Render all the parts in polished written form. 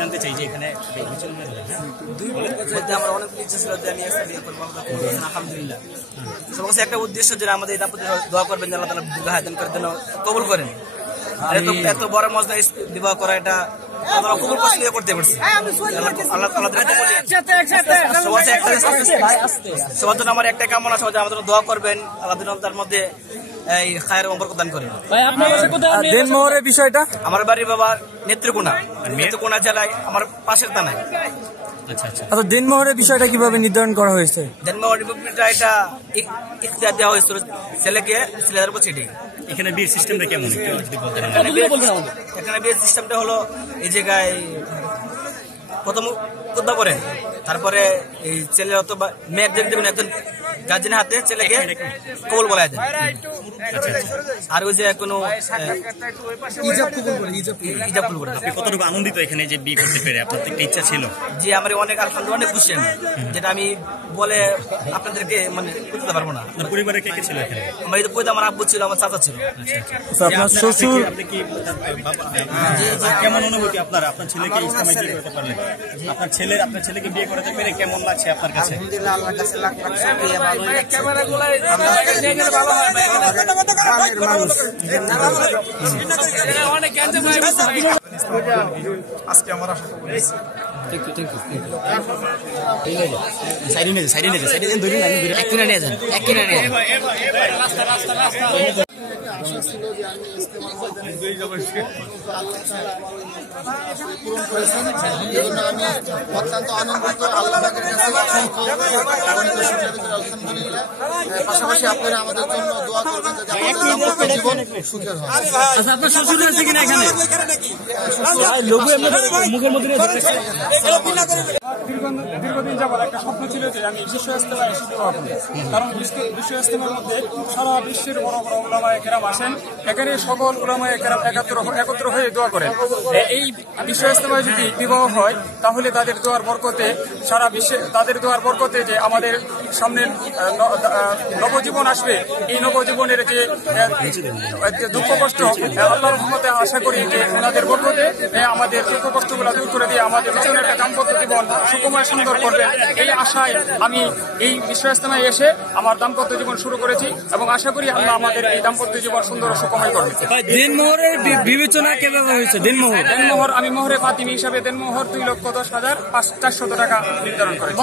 জানতে চাই যে এখানে আমার অনেক ইচ্ছা ছিল যে আমি আলহামদুলিল্লাহ সবার একটা উদ্দেশ্য যে আমাদের এই দাম্পত্য দোয়া করবেন আল্লাহ তাআলা দীর্ঘ হায়াত দান করার জন্য কবুল করেন। এত বড় মজলিসে বিবাহ করা এটা আমরা কবুল করতে পারছি। আল্লাহ তাআলা সবার জন্য আমার একটা কামনা, সবাই আমাদের দোয়া করবেন, আল্লাহ তার মধ্যে এই খায়ের বরকত দান করেন। দেনমোহরের বিষয়টা আমার বাড়ি বাবা নেত্রকোনা জেলায়, আমার পাশের থানায়। আচ্ছা আচ্ছা, দেনমোহরের বিষয়টা কিভাবে নির্ধারণ করা হয়েছে? দেনমোহর রিপোর্টটা এটা ইখতিয়ার দেওয়া হয়েছিল ছেলেকে, ছেলেদের উপর চিঠি। এখানে বিয়ের সিস্টেমটা কেমন একটু যদি বলতেন? এখানে বিয়ের সিস্টেমটা হলো এই জায়গায় প্রথম খুতবা করেন, তারপরে এই ছেলের অথবা মেয়ের দেবেন একজন গার্জেনের হাতে ছেলেকে কবুল বলা দেন। আর ওই যে কোনো ইজাব কবুল করে। আপনি কতটুকু আনন্দিত এখানে যে বিয়ে করতে পেরে? আপনার একটা ইচ্ছা ছিল? জি, আমার অনেক আলহামদুলিল্লাহ অনেক খুশি আমি, যেটা আমি বলে আপনাদেরকে মানে বুঝতে পারবো না। আপনার পরিবারে কে কে ছিল এখানে? আমার এই তো আমার আব্বু ছিল, আমার চাচা ছিল। আপনার শ্বশুর? আপনি কি কেমন অনুভূতি আপনার ছেলেকে ইসলামে বিয়ে করতে পারলেন? আপনার ছেলেকে বিয়ে করতে পেরে কেমন লাগছে আপনার কাছে? আলহামদুলিল্লাহ, আল্লাহর কাছে লাখ লাখ শুকরিয়া। আজকে আমার আশা করি অত্যন্ত আনন্দিত। পাশাপাশি আপনারা আমাদের জন্য দোয়া করবেন জীবন সুখের হয়। আপনার শ্বশুর আছে কিনা এখানে? দীর্ঘদিন যাবত একটা স্বপ্ন ছিল যে আমি বিশ্ব ইজতেমায় এসে দোয়া করব, কারণ বিশ্ব ইজতেমার মধ্যে সারা বিশ্বের বড় বড় উলামায়ে কেরাম আসেন। এখানে সকল উলামায়ে কেরাম একত্র হয়ে দোয়া করেন। এই বিশ্ব ইজতেমায় যদি বিবাহ হয় তাহলে তাদের দোয়ার বরকতে সারা বিশ্বে, তাদের দোয়ার বরকতে যে আমাদের সামনে নবজীবন আসবে, এই নবজীবনের যে দুঃখ কষ্ট আল্লাহর রহমতে আশা করি যে ওনাদের বরকতে আমাদের দুঃখ কষ্টগুলো দূর করে দিয়ে আমাদের পিছনে একটা দাম্পত্য জীবন সুকুমার সুন্দর করবেন, এই আশায় আমি এই বিশ্ব ইজতেমায় এসে আমার দাম্পত্য জীবন শুরু করেছি এবং আশা করি আল্লাহ আমাদের এই দাম্পত্য জীবন সুন্দর ও সুখময় করবে। দেনমোহরের বিবেচনা কিভাবে হয়েছে? দেনমোহর আমি মোহরে ফাতিমি হিসাবে দেনমোহর 2,10,400 টাকা নির্ধারণ করেছি।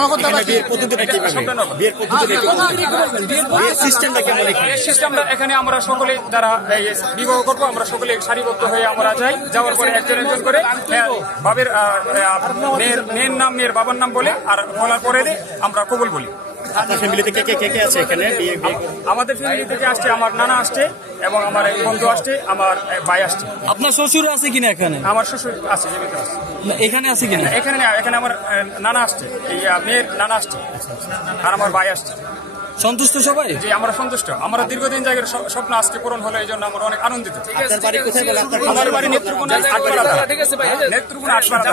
সিস্টেমটা এখানে আমরা সকলে যারা বিবাহ করবো, আমরা সকলে সারিবদ্ধ হয়ে আমরা যাই, যাওয়ার পরে একজন একজন করে বাবের মেয়ের নাম, মেয়ের বাবার নাম বলে, আর বলার পরে আমরা কবুল বলি। আপনার ফ্যামিলি থেকে কে আছে এখানে? আমাদের ফ্যামিলি থেকে আসছে আমার নানা আসছে এবং আমার এক বন্ধু আসছে, আমার ভাই আসছে। আপনার শ্বশুর আছে কিনা এখানে? আমার শ্বশুর আছে, জীবিত আছে। এখানে আছে কিনা? এখানে আমার নানা আসছে, এই মেয়ের নানা আসছে, আর আমার ভাই আসছে। সন্তুষ্ট সবাই? জি, আমরা সন্তুষ্ট। আমরা দীর্ঘদিন জায়গার স্বপ্ন আজকে পূরণ হলো, এই জন্য আমরা অনেক আনন্দিত। আমার বাড়ি নেত্রকোনা 8 পাড়া।